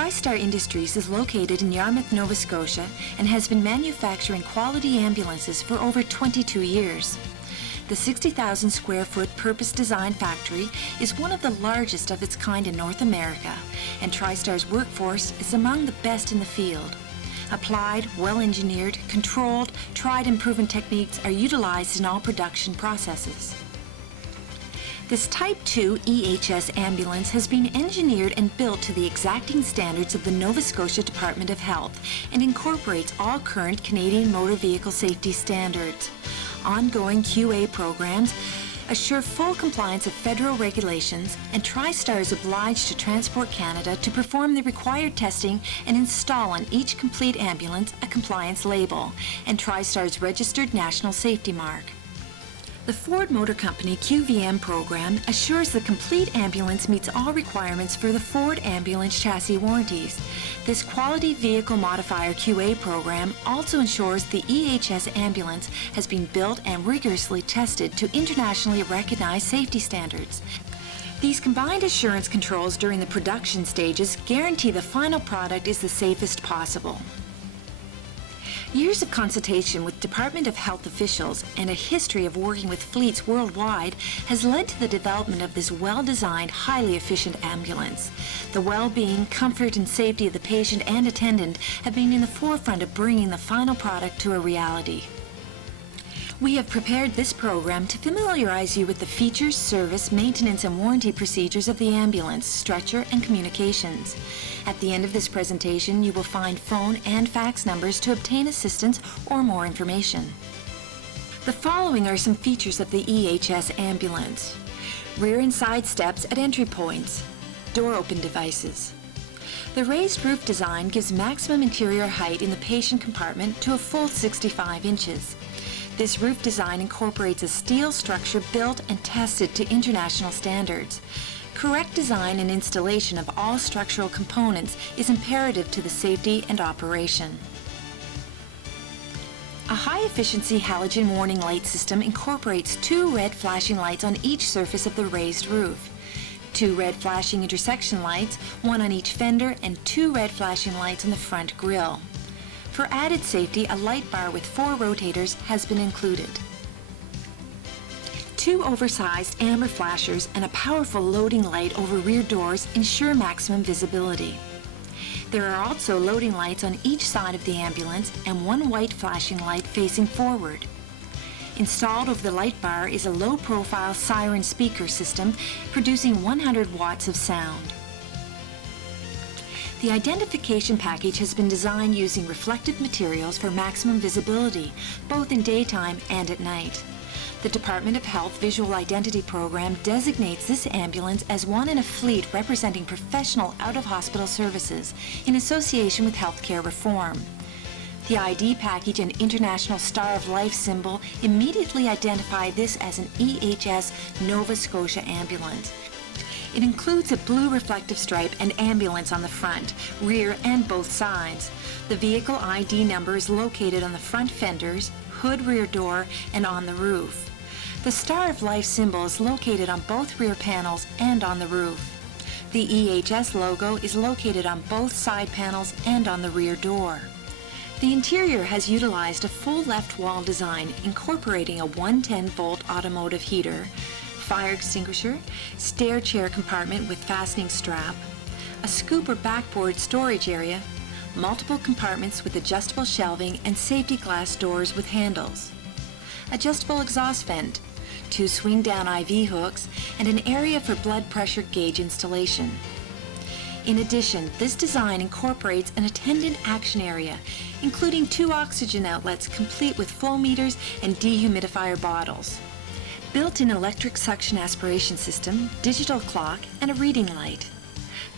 TriStar Industries is located in Yarmouth, Nova Scotia and has been manufacturing quality ambulances for over 22 years. The 60,000 square foot purpose-designed factory is one of the largest of its kind in North America, and TriStar's workforce is among the best in the field. Applied, well-engineered, controlled, tried and proven techniques are utilized in all production processes. This Type 2 EHS ambulance has been engineered and built to the exacting standards of the Nova Scotia Department of Health and incorporates all current Canadian motor vehicle safety standards. Ongoing QA programs assure full compliance of federal regulations, and TriStar is obliged to Transport Canada to perform the required testing and install on each complete ambulance a compliance label and TriStar's registered national safety mark. The Ford Motor Company QVM program assures the complete ambulance meets all requirements for the Ford ambulance chassis warranties. This Quality Vehicle Modifier QA program also ensures the EHS ambulance has been built and rigorously tested to internationally recognized safety standards. These combined assurance controls during the production stages guarantee the final product is the safest possible. Years of consultation with Department of Health officials and a history of working with fleets worldwide has led to the development of this well-designed, highly efficient ambulance. The well-being, comfort, and safety of the patient and attendant have been in the forefront of bringing the final product to a reality. We have prepared this program to familiarize you with the features, service, maintenance, and warranty procedures of the ambulance, stretcher, and communications. At the end of this presentation, you will find phone and fax numbers to obtain assistance or more information. The following are some features of the EHS ambulance: rear and side steps at entry points, door open devices. The raised roof design gives maximum interior height in the patient compartment to a full 65 inches. This roof design incorporates a steel structure built and tested to international standards. Correct design and installation of all structural components is imperative to the safety and operation. A high-efficiency halogen warning light system incorporates 2 red flashing lights on each surface of the raised roof. 2 red flashing intersection lights, 1 on each fender, and 2 red flashing lights on the front grille. For added safety, a light bar with 4 rotators has been included. 2 oversized amber flashers and a powerful loading light over rear doors ensure maximum visibility. There are also loading lights on each side of the ambulance and 1 white flashing light facing forward. Installed over the light bar is a low-profile siren speaker system producing 100 watts of sound. The identification package has been designed using reflective materials for maximum visibility, both in daytime and at night. The Department of Health Visual Identity Program designates this ambulance as one in a fleet representing professional out-of-hospital services in association with healthcare reform. The ID package and International Star of Life symbol immediately identify this as an EHS Nova Scotia ambulance. It includes a blue reflective stripe and ambulance on the front, rear, and both sides. The vehicle ID number is located on the front fenders, hood rear door, and on the roof. The Star of Life symbol is located on both rear panels and on the roof. The EHS logo is located on both side panels and on the rear door. The interior has utilized a full left wall design incorporating a 110-volt automotive heater, fire extinguisher, stair chair compartment with fastening strap, a scoop or backboard storage area, multiple compartments with adjustable shelving and safety glass doors with handles, adjustable exhaust vent, 2 swing-down IV hooks, and an area for blood pressure gauge installation. In addition, this design incorporates an attendant action area, including 2 oxygen outlets complete with flow meters and dehumidifier bottles, built-in electric suction aspiration system, digital clock, and a reading light.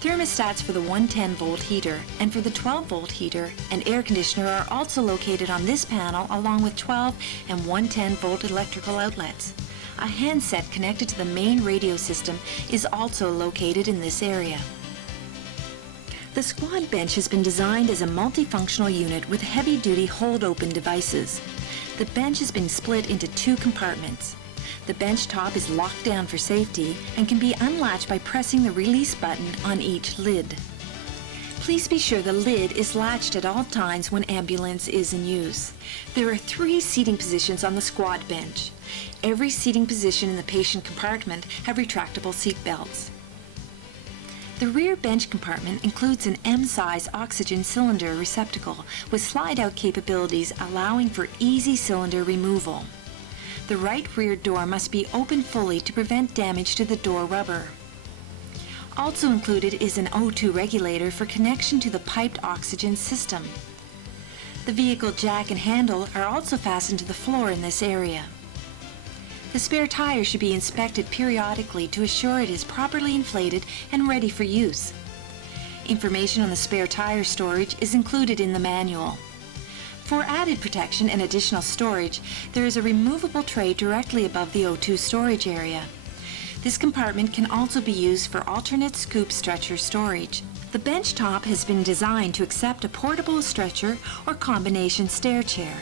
Thermostats for the 110-volt heater and for the 12-volt heater and air conditioner are also located on this panel, along with 12 and 110-volt electrical outlets. A handset connected to the main radio system is also located in this area. The squad bench has been designed as a multifunctional unit with heavy-duty hold-open devices. The bench has been split into 2 compartments. The bench top is locked down for safety and can be unlatched by pressing the release button on each lid. Please be sure the lid is latched at all times when ambulance is in use. There are 3 seating positions on the squad bench. Every seating position in the patient compartment have retractable seat belts. The rear bench compartment includes an M-size oxygen cylinder receptacle with slide-out capabilities allowing for easy cylinder removal. The right rear door must be opened fully to prevent damage to the door rubber. Also included is an O2 regulator for connection to the piped oxygen system. The vehicle jack and handle are also fastened to the floor in this area. The spare tire should be inspected periodically to assure it is properly inflated and ready for use. Information on the spare tire storage is included in the manual. For added protection and additional storage, there is a removable tray directly above the O2 storage area. This compartment can also be used for alternate scoop stretcher storage. The bench top has been designed to accept a portable stretcher or combination stair chair.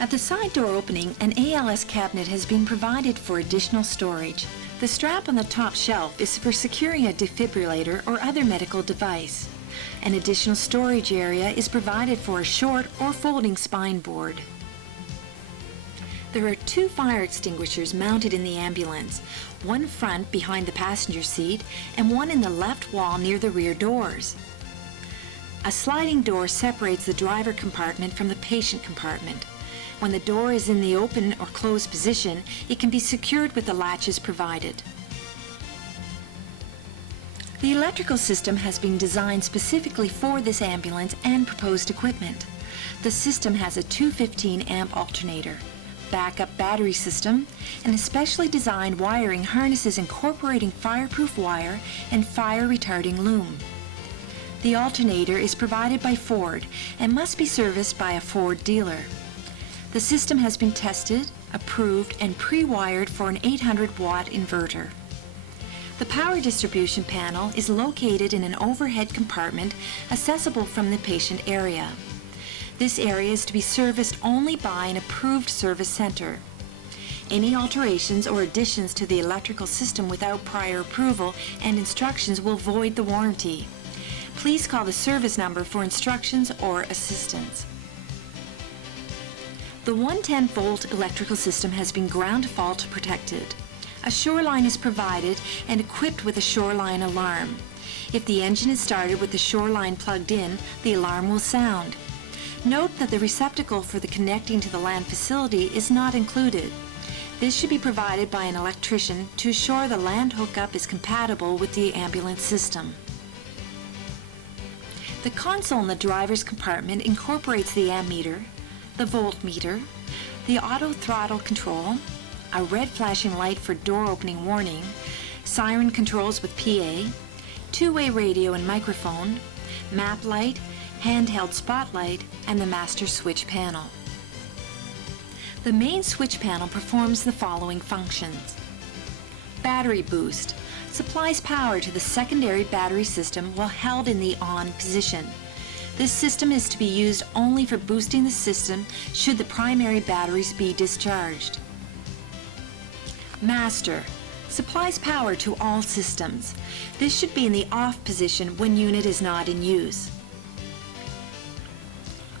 At the side door opening, an ALS cabinet has been provided for additional storage. The strap on the top shelf is for securing a defibrillator or other medical device. An additional storage area is provided for a short or folding spine board. There are 2 fire extinguishers mounted in the ambulance, one front behind the passenger seat and one in the left wall near the rear doors. A sliding door separates the driver compartment from the patient compartment. When the door is in the open or closed position, it can be secured with the latches provided. The electrical system has been designed specifically for this ambulance and proposed equipment. The system has a 215 amp alternator, backup battery system, and a specially designed wiring harnesses incorporating fireproof wire and fire retarding loom. The alternator is provided by Ford and must be serviced by a Ford dealer. The system has been tested, approved, and pre-wired for an 800-watt inverter. The power distribution panel is located in an overhead compartment accessible from the patient area. This area is to be serviced only by an approved service center. Any alterations or additions to the electrical system without prior approval and instructions will void the warranty. Please call the service number for instructions or assistance. The 110-volt electrical system has been ground fault protected. A shoreline is provided and equipped with a shoreline alarm. If the engine is started with the shoreline plugged in, the alarm will sound. Note that the receptacle for the connecting to the land facility is not included. This should be provided by an electrician to assure the land hookup is compatible with the ambulance system. The console in the driver's compartment incorporates the ammeter, the voltmeter, the auto throttle control, a red flashing light for door opening warning, siren controls with PA, two-way radio and microphone, map light, handheld spotlight, and the master switch panel. The main switch panel performs the following functions. Battery boost supplies power to the secondary battery system while held in the on position. This system is to be used only for boosting the system should the primary batteries be discharged. Master supplies power to all systems. This should be in the off position when unit is not in use.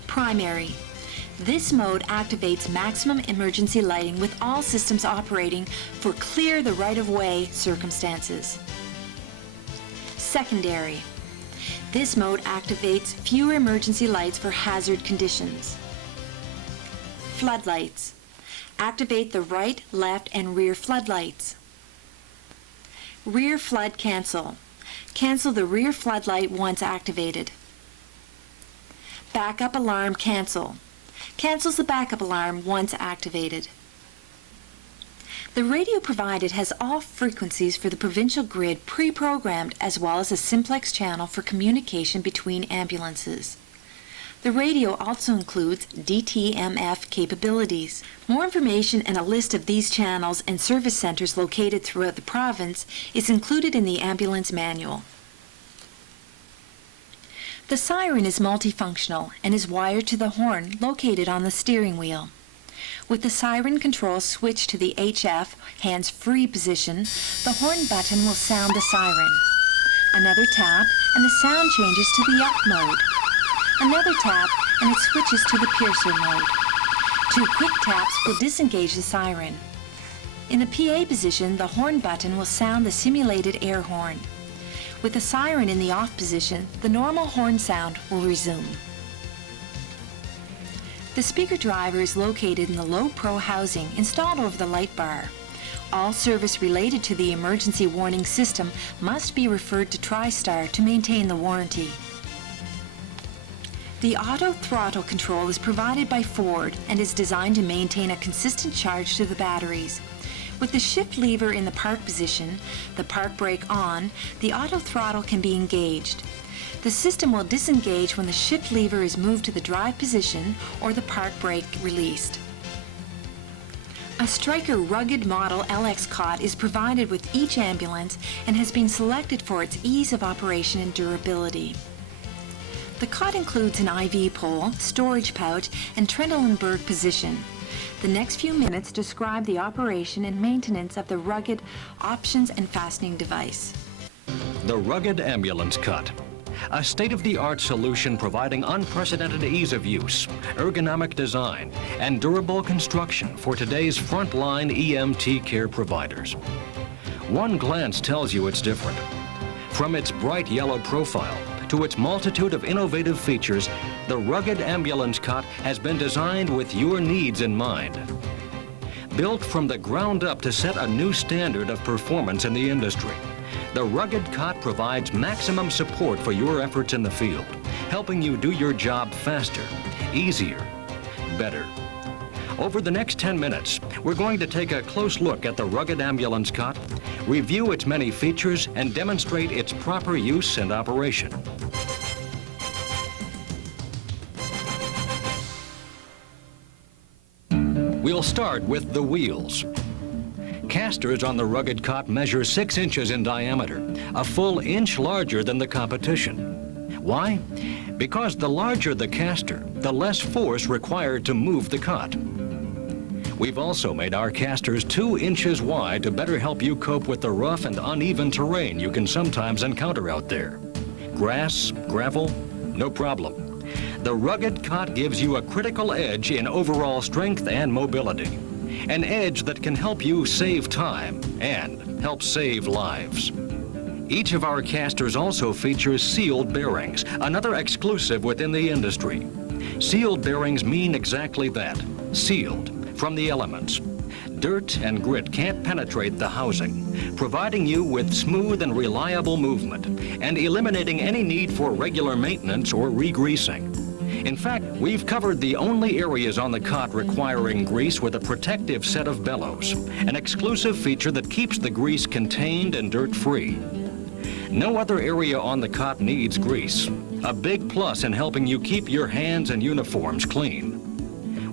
Primary. This mode activates maximum emergency lighting with all systems operating for clear the right-of-way circumstances. Secondary. This mode activates fewer emergency lights for hazard conditions. Floodlights. Activate the right, left, and rear floodlights. Rear flood cancel. Cancel the rear floodlight once activated. Backup alarm cancel. Cancels the backup alarm once activated. The radio provided has all frequencies for the provincial grid pre-programmed as well as a simplex channel for communication between ambulances. The radio also includes DTMF capabilities. More information and a list of these channels and service centers located throughout the province is included in the ambulance manual. The siren is multifunctional and is wired to the horn located on the steering wheel. With the siren control switched to the HF hands-free position, the horn button will sound the siren. Another tap, and the sound changes to the up mode. Another tap, and it switches to the piercer mode. 2 quick taps will disengage the siren. In the PA position, the horn button will sound the simulated air horn. With the siren in the off position, the normal horn sound will resume. The speaker driver is located in the low pro housing installed over the light bar. All service related to the emergency warning system must be referred to TriStar to maintain the warranty. The auto throttle control is provided by Ford and is designed to maintain a consistent charge to the batteries. With the shift lever in the park position, the park brake on, the auto throttle can be engaged. The system will disengage when the shift lever is moved to the drive position or the park brake released. A Stryker rugged model LX cot is provided with each ambulance and has been selected for its ease of operation and durability. The cot includes an IV pole, storage pouch, and Trendelenburg position. The next few minutes describe the operation and maintenance of the rugged options and fastening device. The rugged ambulance cot. A state-of-the-art solution providing unprecedented ease of use, ergonomic design, and durable construction for today's frontline EMT care providers. One glance tells you it's different. From its bright yellow profile to its multitude of innovative features, the rugged ambulance cot has been designed with your needs in mind. Built from the ground up to set a new standard of performance in the industry, the rugged cot provides maximum support for your efforts in the field, helping you do your job faster, easier, better. Over the next 10 minutes, we're going to take a close look at the rugged ambulance cot, review its many features, and demonstrate its proper use and operation. We'll start with the wheels. Casters on the rugged cot measure 6 inches in diameter, a full inch larger than the competition. Why? Because the larger the caster, the less force required to move the cot. We've also made our casters 2 inches wide to better help you cope with the rough and uneven terrain you can sometimes encounter out there. Grass, gravel, no problem. The rugged cot gives you a critical edge in overall strength and mobility. An edge that can help you save time and help save lives. Each of our casters also features sealed bearings, another exclusive within the industry. Sealed bearings mean exactly that, sealed from the elements. Dirt and grit can't penetrate the housing, providing you with smooth and reliable movement and eliminating any need for regular maintenance or re-greasing. In fact, we've covered the only areas on the cot requiring grease with a protective set of bellows, an exclusive feature that keeps the grease contained and dirt-free. No other area on the cot needs grease, a big plus in helping you keep your hands and uniforms clean.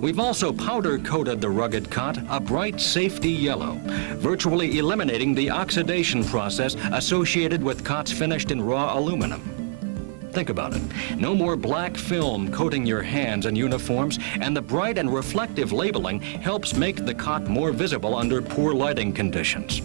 We've also powder-coated the rugged cot a bright safety yellow, virtually eliminating the oxidation process associated with cots finished in raw aluminum. Think about it. No more black film coating your hands and uniforms, and the bright and reflective labeling helps make the cot more visible under poor lighting conditions.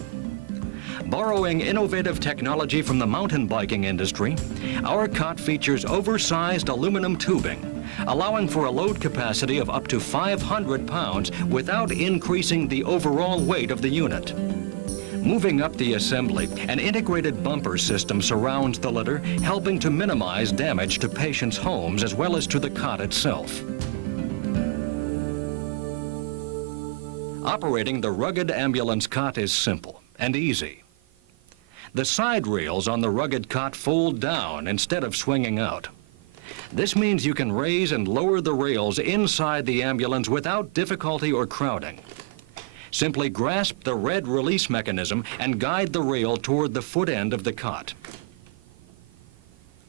Borrowing innovative technology from the mountain biking industry, our cot features oversized aluminum tubing, allowing for a load capacity of up to 500 pounds without increasing the overall weight of the unit. Moving up the assembly, an integrated bumper system surrounds the litter, helping to minimize damage to patients' homes as well as to the cot itself. Operating the rugged ambulance cot is simple and easy. The side rails on the rugged cot fold down instead of swinging out. This means you can raise and lower the rails inside the ambulance without difficulty or crowding. Simply grasp the red release mechanism and guide the rail toward the foot end of the cot.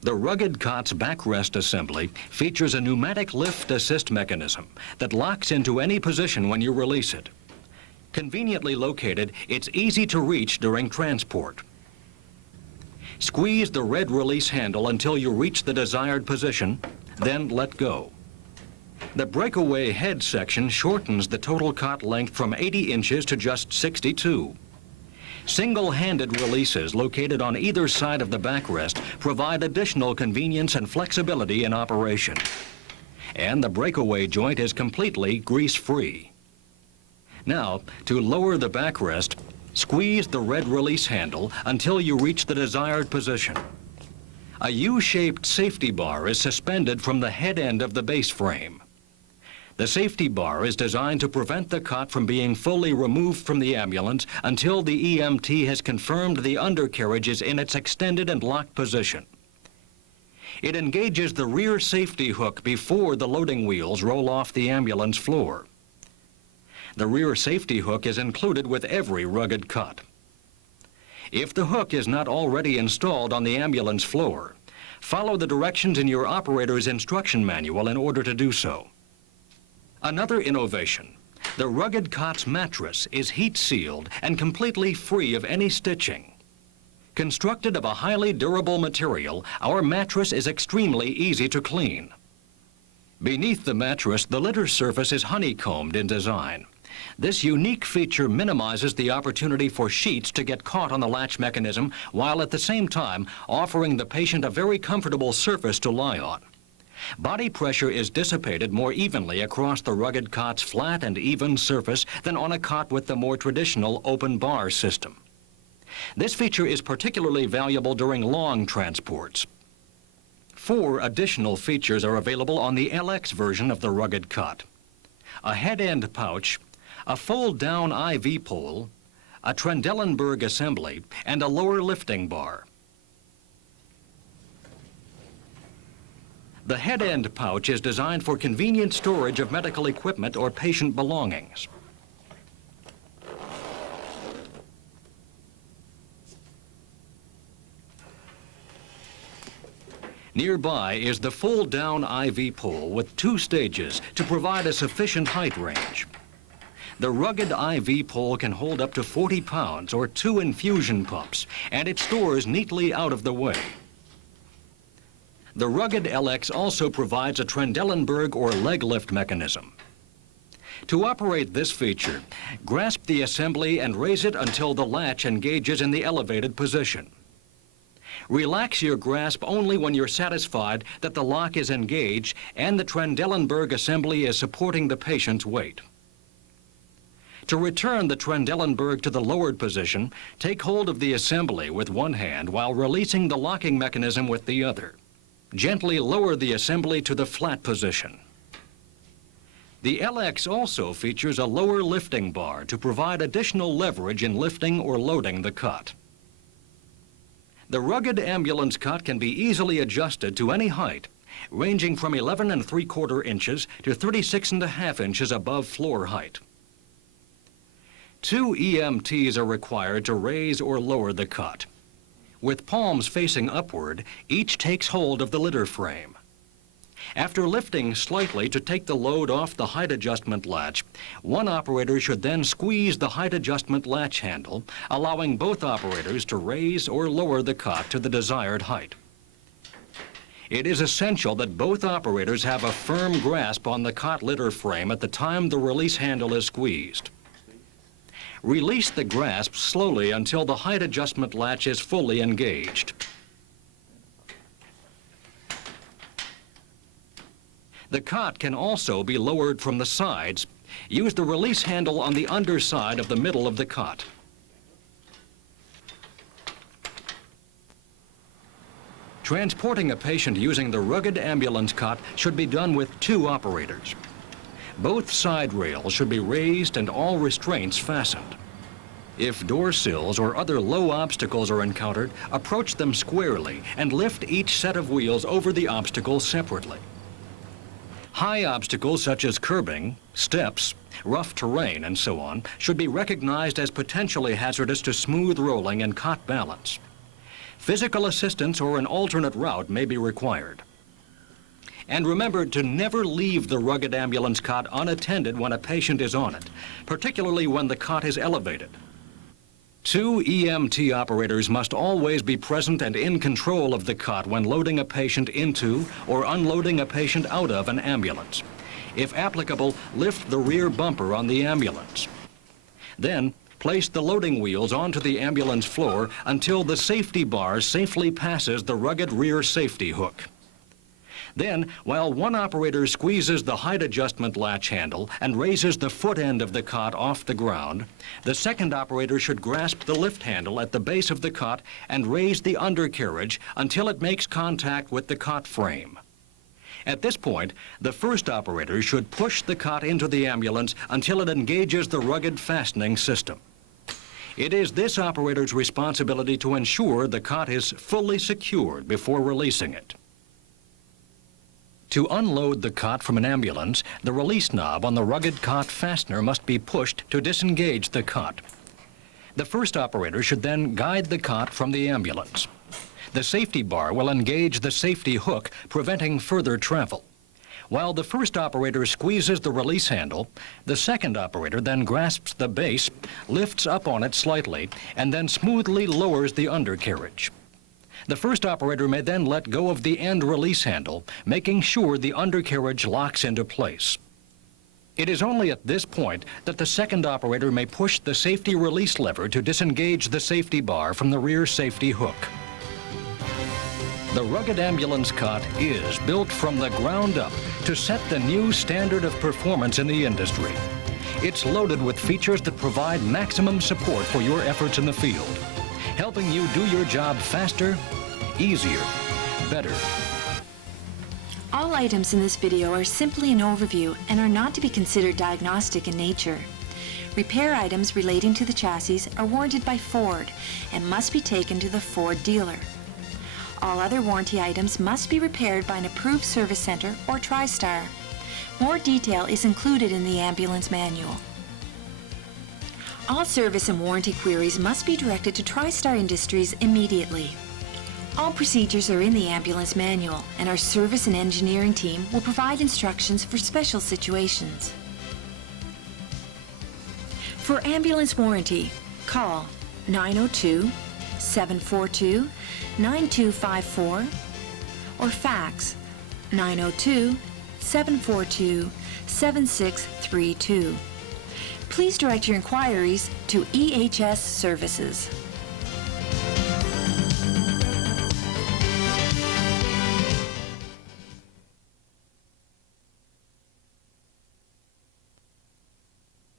The rugged cot's backrest assembly features a pneumatic lift assist mechanism that locks into any position when you release it. Conveniently located, it's easy to reach during transport. Squeeze the red release handle until you reach the desired position, then let go. The breakaway head section shortens the total cot length from 80 inches to just 62. Single-handed releases located on either side of the backrest provide additional convenience and flexibility in operation. And the breakaway joint is completely grease-free. Now, to lower the backrest, squeeze the red release handle until you reach the desired position. A U-shaped safety bar is suspended from the head end of the base frame. The safety bar is designed to prevent the cot from being fully removed from the ambulance until the EMT has confirmed the undercarriage is in its extended and locked position. It engages the rear safety hook before the loading wheels roll off the ambulance floor. The rear safety hook is included with every rugged cot. If the hook is not already installed on the ambulance floor, follow the directions in your operator's instruction manual in order to do so. Another innovation, the rugged cot's mattress is heat-sealed and completely free of any stitching. Constructed of a highly durable material, our mattress is extremely easy to clean. Beneath the mattress, the litter surface is honeycombed in design. This unique feature minimizes the opportunity for sheets to get caught on the latch mechanism, while at the same time offering the patient a very comfortable surface to lie on. Body pressure is dissipated more evenly across the rugged cot's flat and even surface than on a cot with the more traditional open bar system. This feature is particularly valuable during long transports. 4 additional features are available on the LX version of the rugged cot: a head-end pouch, a fold-down IV pole, a Trendelenburg assembly, and a lower lifting bar. The head-end pouch is designed for convenient storage of medical equipment or patient belongings. Nearby is the fold-down IV pole with 2 stages to provide a sufficient height range. The rugged IV pole can hold up to 40 pounds or 2 infusion pumps, and it stores neatly out of the way. The rugged LX also provides a Trendelenburg or leg lift mechanism. To operate this feature, grasp the assembly and raise it until the latch engages in the elevated position. Relax your grasp only when you're satisfied that the lock is engaged and the Trendelenburg assembly is supporting the patient's weight. To return the Trendelenburg to the lowered position, take hold of the assembly with one hand while releasing the locking mechanism with the other. Gently lower the assembly to the flat position. The LX also features a lower lifting bar to provide additional leverage in lifting or loading the cot. The rugged ambulance cot can be easily adjusted to any height, ranging from 11 3/4 inches to 36 1/2 inches above floor height. 2 EMTs are required to raise or lower the cot. With palms facing upward, each takes hold of the litter frame. After lifting slightly to take the load off the height adjustment latch, one operator should then squeeze the height adjustment latch handle, allowing both operators to raise or lower the cot to the desired height. It is essential that both operators have a firm grasp on the cot litter frame at the time the release handle is squeezed. Release the grasp slowly until the height adjustment latch is fully engaged. The cot can also be lowered from the sides. Use the release handle on the underside of the middle of the cot. Transporting a patient using the rugged ambulance cot should be done with 2 operators. Both side rails should be raised and all restraints fastened. If door sills or other low obstacles are encountered, approach them squarely and lift each set of wheels over the obstacle separately. High obstacles such as curbing, steps, rough terrain, and so on should be recognized as potentially hazardous to smooth rolling and cot balance. Physical assistance or an alternate route may be required. And remember to never leave the rugged ambulance cot unattended when a patient is on it, particularly when the cot is elevated. 2 EMT operators must always be present and in control of the cot when loading a patient into or unloading a patient out of an ambulance. If applicable, lift the rear bumper on the ambulance. Then, place the loading wheels onto the ambulance floor until the safety bar safely passes the rugged rear safety hook. Then, while one operator squeezes the height adjustment latch handle and raises the foot end of the cot off the ground, the second operator should grasp the lift handle at the base of the cot and raise the undercarriage until it makes contact with the cot frame. At this point, the first operator should push the cot into the ambulance until it engages the rugged fastening system. It is this operator's responsibility to ensure the cot is fully secured before releasing it. To unload the cot from an ambulance, the release knob on the rugged cot fastener must be pushed to disengage the cot. The first operator should then guide the cot from the ambulance. The safety bar will engage the safety hook, preventing further travel. While the first operator squeezes the release handle, the second operator then grasps the base, lifts up on it slightly, and then smoothly lowers the undercarriage. The first operator may then let go of the end release handle, making sure the undercarriage locks into place. It is only at this point that the second operator may push the safety release lever to disengage the safety bar from the rear safety hook. The rugged ambulance cot is built from the ground up to set the new standard of performance in the industry. It's loaded with features that provide maximum support for your efforts in the field, helping you do your job faster, easier, better. All items in this video are simply an overview and are not to be considered diagnostic in nature. Repair items relating to the chassis are warranted by Ford and must be taken to the Ford dealer. All other warranty items must be repaired by an approved service center or TriStar. More detail is included in the ambulance manual. All service and warranty queries must be directed to TriStar Industries immediately. All procedures are in the ambulance manual, and our service and engineering team will provide instructions for special situations. For ambulance warranty, call 902-742-9254 or fax 902-742-7632. Please direct your inquiries to EHS Services.